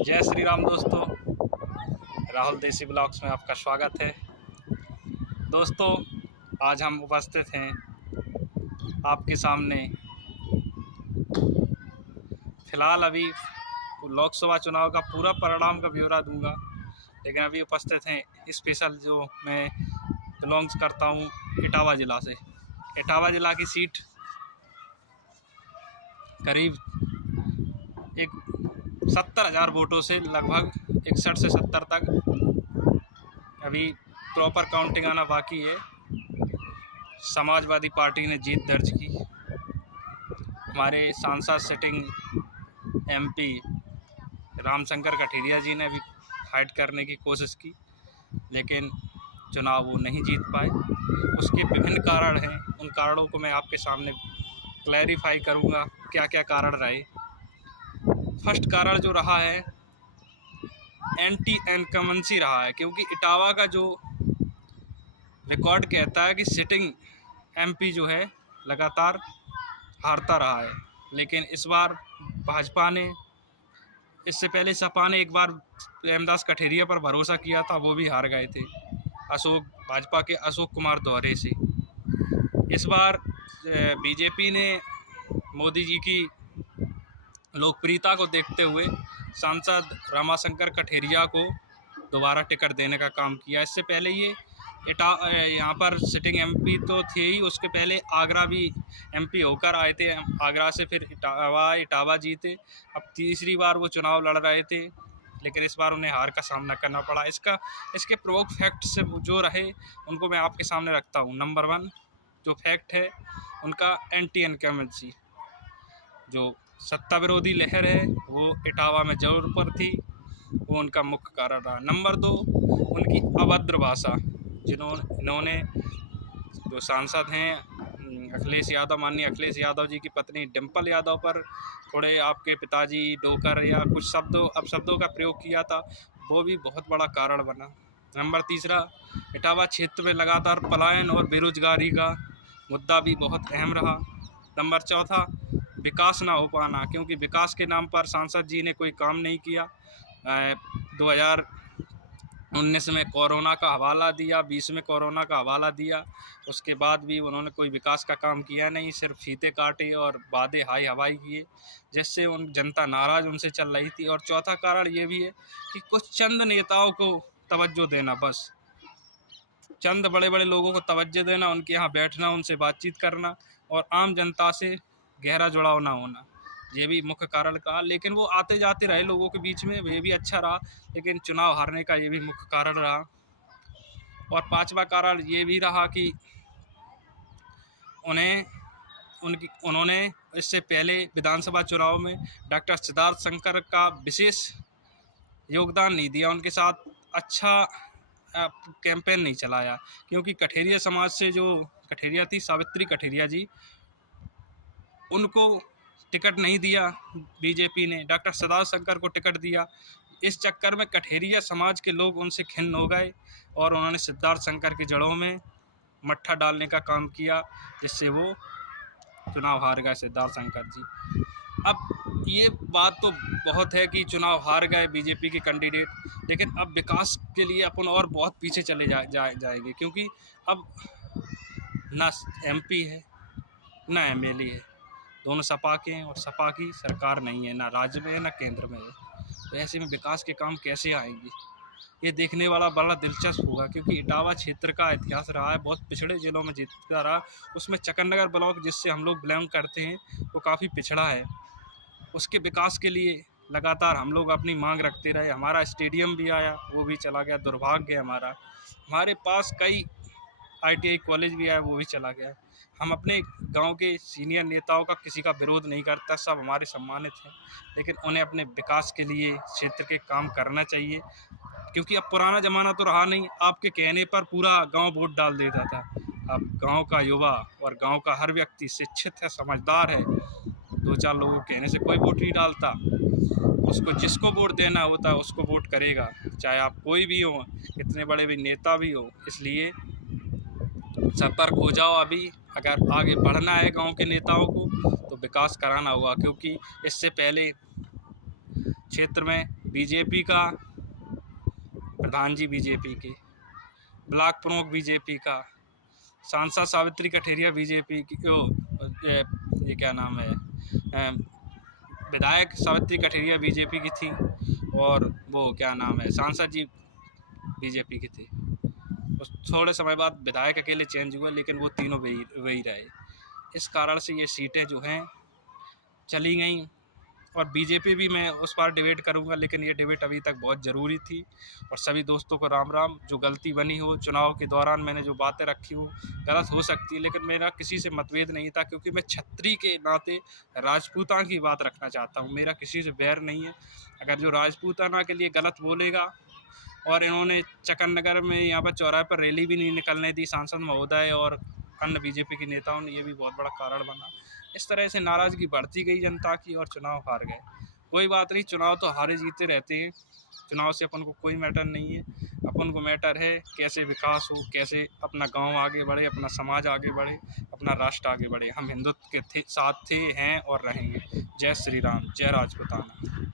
जय श्री राम दोस्तों, राहुल देसी ब्लॉग्स में आपका स्वागत है। दोस्तों, आज हम उपस्थित हैं आपके सामने। फ़िलहाल अभी लोकसभा चुनाव का पूरा परिणाम का ब्यौरा दूंगा, लेकिन अभी उपस्थित हैं स्पेशल जो मैं बिलोंग्स करता हूं इटावा ज़िला से। इटावा ज़िला की सीट करीब 70,000 वोटों से लगभग 61 से 70 तक अभी प्रॉपर काउंटिंग आना बाकी है। समाजवादी पार्टी ने जीत दर्ज की। हमारे सांसद सिटिंग एमपी रामशंकर कठेरिया जी ने भी फाइट करने की कोशिश की, लेकिन चुनाव वो नहीं जीत पाए। उसके विभिन्न कारण हैं, उन कारणों को मैं आपके सामने क्लैरिफाई करूँगा क्या क्या कारण रहे। फर्स्ट कारण जो रहा है एंटी इनकम्बेंसी रहा है, क्योंकि इटावा का जो रिकॉर्ड कहता है कि सिटिंग एमपी जो है लगातार हारता रहा है। लेकिन इस बार भाजपा ने, इससे पहले सपा ने एक बार प्रेमदास कठेरिया पर भरोसा किया था, वो भी हार गए थे भाजपा के अशोक कुमार दोहरे से। इस बार बीजेपी ने मोदी जी की लोकप्रियता को देखते हुए सांसद रामाशंकर कठेरिया को दोबारा टिकट देने का काम किया। इससे पहले ये यहाँ पर सिटिंग एमपी तो थे ही, उसके पहले आगरा भी एमपी होकर आए थे। आगरा से फिर इटावा जीते। अब तीसरी बार वो चुनाव लड़ रहे थे, लेकिन इस बार उन्हें हार का सामना करना पड़ा। इसके प्रमुख फैक्ट से जो रहे उनको मैं आपके सामने रखता हूँ। नंबर 1 जो फैक्ट है उनका एंटी इनकम्बेंसी, जो सत्ता विरोधी लहर है वो इटावा में जोर पर थी, वो उनका मुख्य कारण रहा। नंबर 2 उनकी अभद्र भाषा, इन्होंने जो सांसद हैं अखिलेश यादव, माननीय अखिलेश यादव जी की पत्नी डिम्पल यादव पर थोड़े आपके पिताजी डोकर या कुछ अपशब्दों का प्रयोग किया था, वो भी बहुत बड़ा कारण बना। नंबर 3 इटावा क्षेत्र में लगातार पलायन और बेरोजगारी का मुद्दा भी बहुत अहम रहा। नंबर 4 विकास ना हो पाना, क्योंकि विकास के नाम पर सांसद जी ने कोई काम नहीं किया। 2019 में कोरोना का हवाला दिया, 20 में कोरोना का हवाला दिया, उसके बाद भी उन्होंने कोई विकास का काम किया नहीं, सिर्फ फीते काटे और वादे हाई हवाई किए, जिससे जनता नाराज़ उनसे चल रही थी। और चौथा कारण ये भी है कि कुछ चंद नेताओं को तवज्जो देना, बस चंद बड़े बड़े लोगों को तवज्जो देना, उनके यहाँ बैठना, उनसे बातचीत करना और आम जनता से गहरा जुड़ाव ना होना, ये भी मुख्य कारण रहा। लेकिन वो आते जाते रहे लोगों के बीच में, ये भी अच्छा रहा, लेकिन चुनाव हारने का ये भी मुख्य कारण रहा। और 5वां कारण ये भी रहा कि उन्होंने इससे पहले विधानसभा चुनाव में डॉक्टर सिद्धार्थ शंकर का विशेष योगदान नहीं दिया, उनके साथ अच्छा कैंपेन नहीं चलाया, क्योंकि कठेरिया समाज से जो कठेरिया थी सावित्री कठेरिया जी, उनको टिकट नहीं दिया बीजेपी ने, डॉक्टर सिद्धार्थ शंकर को टिकट दिया। इस चक्कर में कठेरिया समाज के लोग उनसे खिन्न हो गए और उन्होंने सिद्धार्थ शंकर की जड़ों में मट्ठा डालने का काम किया, जिससे वो चुनाव हार गए सिद्धार्थ शंकर जी। अब ये बात तो बहुत है कि चुनाव हार गए बीजेपी के कैंडिडेट, लेकिन अब विकास के लिए अपन और बहुत पीछे चले जाएंगे, क्योंकि अब ना एमपी है ना एमएलए है, दोनों सपा के हैं और सपा की सरकार नहीं है, ना राज्य में है ना केंद्र में है। तो ऐसे में विकास के काम कैसे आएंगे, ये देखने वाला बड़ा दिलचस्प होगा, क्योंकि इटावा क्षेत्र का इतिहास रहा है, बहुत पिछड़े जिलों में जीतता रहा। उसमें चक्करनगर ब्लॉक, जिससे हम लोग बिलोंग करते हैं, वो काफ़ी पिछड़ा है। उसके विकास के लिए लगातार हम लोग अपनी मांग रखते रहे। हमारा स्टेडियम भी आया, वो भी चला गया, दुर्भाग्य है हमारा। हमारे पास कई ITI कॉलेज भी आया, वो भी चला गया। हम अपने गांव के सीनियर नेताओं का किसी का विरोध नहीं करता, सब हमारे सम्मानित हैं, लेकिन उन्हें अपने विकास के लिए क्षेत्र के काम करना चाहिए, क्योंकि अब पुराना ज़माना तो रहा नहीं, आपके कहने पर पूरा गांव वोट डाल देता था। अब गांव का युवा और गांव का हर व्यक्ति शिक्षित है, समझदार है, 2-4 लोगों के कहने से कोई वोट नहीं डालता। उसको जिसको वोट देना होता है उसको वोट करेगा, चाहे आप कोई भी हो, कितने बड़े भी नेता भी हो। इसलिए सतर्क हो जाओ। अभी अगर आगे बढ़ना है गांव के नेताओं को तो विकास कराना होगा, क्योंकि इससे पहले क्षेत्र में बीजेपी का, प्रधान जी बीजेपी के, ब्लॉक प्रमुख बीजेपी का, सांसद सावित्री कठेरिया बीजेपी की, ये क्या नाम है, विधायक सावित्री कठेरिया बीजेपी की थी, और वो क्या नाम है, सांसद जी बीजेपी के थे। उस थोड़े समय बाद विधायक अकेले चेंज हुए, लेकिन वो तीनों वही रहे। इस कारण से ये सीटें जो हैं चली गई। और बीजेपी भी मैं उस पर डिबेट करूंगा, लेकिन ये डिबेट अभी तक बहुत ज़रूरी थी। और सभी दोस्तों को राम राम। जो गलती बनी हो चुनाव के दौरान, मैंने जो बातें रखी हो गलत हो सकती है, लेकिन मेरा किसी से मतभेद नहीं था, क्योंकि मैं छत्री के नाते राजपूताना की बात रखना चाहता हूँ। मेरा किसी से बैर नहीं है। अगर जो राजपूताना के लिए गलत बोलेगा, और इन्होंने चकन नगर में यहाँ पर चौराहे पर रैली भी नहीं निकलने दी सांसद महोदय और अन्य बीजेपी के नेताओं ने, ये भी बहुत बड़ा कारण बना। इस तरह से नाराज़गी बढ़ती गई जनता की, और चुनाव हार गए। कोई बात नहीं, चुनाव तो हारे जीते रहते हैं। चुनाव से अपन को कोई मैटर नहीं है। अपन को मैटर है कैसे विकास हो, कैसे अपना गांव आगे बढ़े, अपना समाज आगे बढ़े, अपना राष्ट्र आगे बढ़े। हम हिंदुत्व के साथ थे, हैं और रहेंगे। जय श्री राम, जय राजपूताना।